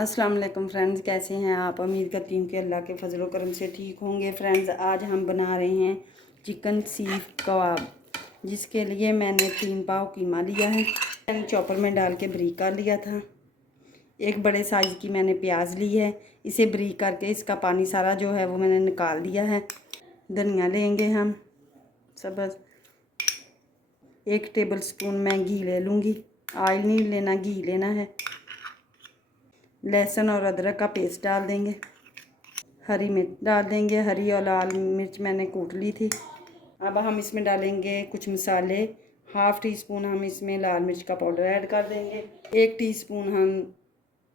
अस्सलाम वालेकुम फ्रेंड्स, कैसे हैं आप। उम्मीद करती हूँ कि अल्लाह के फजल व करम से ठीक होंगे। फ्रेंड्स, आज हम बना रहे हैं चिकन सीख कबाब, जिसके लिए मैंने 3 पाव कीमा लिया है। मैंने चॉपर में डाल के बरीक कर लिया था। एक बड़े साइज़ की मैंने प्याज ली है, इसे बरीक करके इसका पानी सारा जो है वो मैंने निकाल दिया है। धनिया लेंगे हम सब्ज़। 1 टेबल स्पून मैं घी ले लूँगी। ऑयल नहीं लेना, घी लेना है। लहसुन और अदरक का पेस्ट डाल देंगे। हरी मिर्च डाल देंगे, हरी और लाल मिर्च मैंने कूट ली थी। अब हम इसमें डालेंगे कुछ मसाले। 1/2 टीस्पून हम इसमें लाल मिर्च का पाउडर ऐड कर देंगे। 1 टीस्पून हम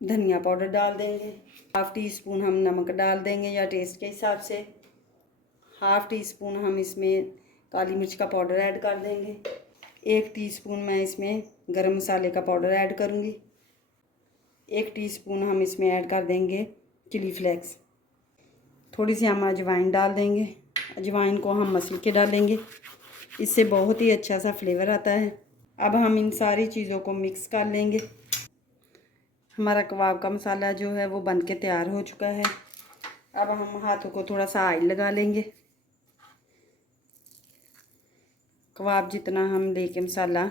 धनिया पाउडर डाल देंगे। 1/2 टीस्पून हम नमक डाल देंगे या टेस्ट के हिसाब से। 1/2 टीस्पून हम इसमें काली मिर्च का पाउडर ऐड कर देंगे। 1 टीस्पून मैं इसमें गरम मसाले का पाउडर ऐड करूँगी। 1 टीस्पून हम इसमें ऐड कर देंगे चिली फ्लेक्स। थोड़ी सी हम अजवाइन डाल देंगे। अजवाइन को हम मसल के डालेंगे, इससे बहुत ही अच्छा सा फ्लेवर आता है। अब हम इन सारी चीज़ों को मिक्स कर लेंगे। हमारा कबाब का मसाला जो है वो बन के तैयार हो चुका है। अब हम हाथों को थोड़ा सा ऑयल लगा लेंगे। कबाब जितना हम लेके मसाला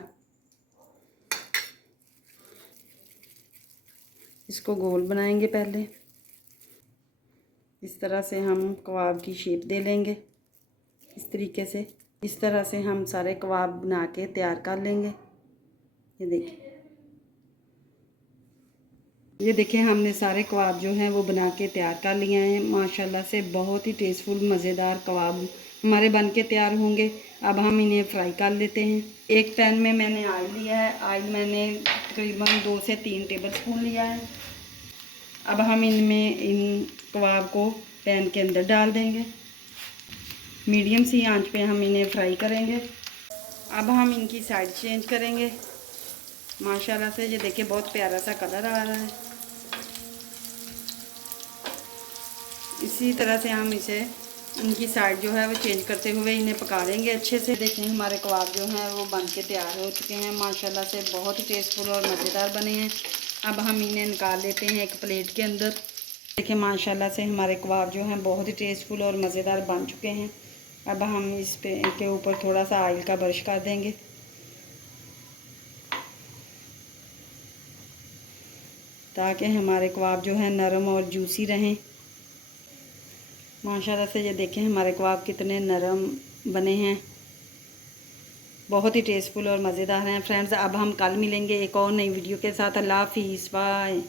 इसको गोल बनाएंगे। पहले इस तरह से हम कबाब की शेप दे लेंगे। इस तरीके से, इस तरह से हम सारे कबाब बना के तैयार कर लेंगे। ये देखिए हमने सारे कबाब जो हैं वो बना के तैयार कर लिए हैं। माशाल्लाह से बहुत ही टेस्टफुल मज़ेदार कबाब हमारे बन के तैयार होंगे। अब हम इन्हें फ्राई कर लेते हैं। एक पैन में मैंने ऑयल लिया है। ऑयल मैंने तकरीबन 2 से 3 टेबल स्पून लिया है। अब हम इनमें इन कबाब को पैन के अंदर डाल देंगे। मीडियम सी आंच पे हम इन्हें फ्राई करेंगे। अब हम इनकी साइड चेंज करेंगे। माशाल्लाह से ये देखिए बहुत प्यारा सा कलर आ रहा है। इसी तरह से हम इसे इनकी साइड जो है वो चेंज करते हुए इन्हें पका लेंगे अच्छे से। देखें हमारे कबाब जो हैं वो बन के तैयार हो चुके हैं। माशाल्लाह से बहुत ही टेस्टफुल और मज़ेदार बने हैं। अब हम इन्हें निकाल लेते हैं एक प्लेट के अंदर। देखिए माशाल्लाह से हमारे कबाब जो हैं बहुत ही टेस्टफुल और मज़ेदार बन चुके हैं। अब हम इस पे के ऊपर थोड़ा सा ऑयल का ब्रश कर देंगे, ताकि हमारे कबाब जो है नरम और जूसी रहें। माशाल्लाह से ये देखें हमारे कबाब कितने नरम बने हैं, बहुत ही टेस्टफुल और मज़ेदार हैं। फ्रेंड्स, अब हम कल मिलेंगे एक और नई वीडियो के साथ। अल्लाह हाफिज़, बाय।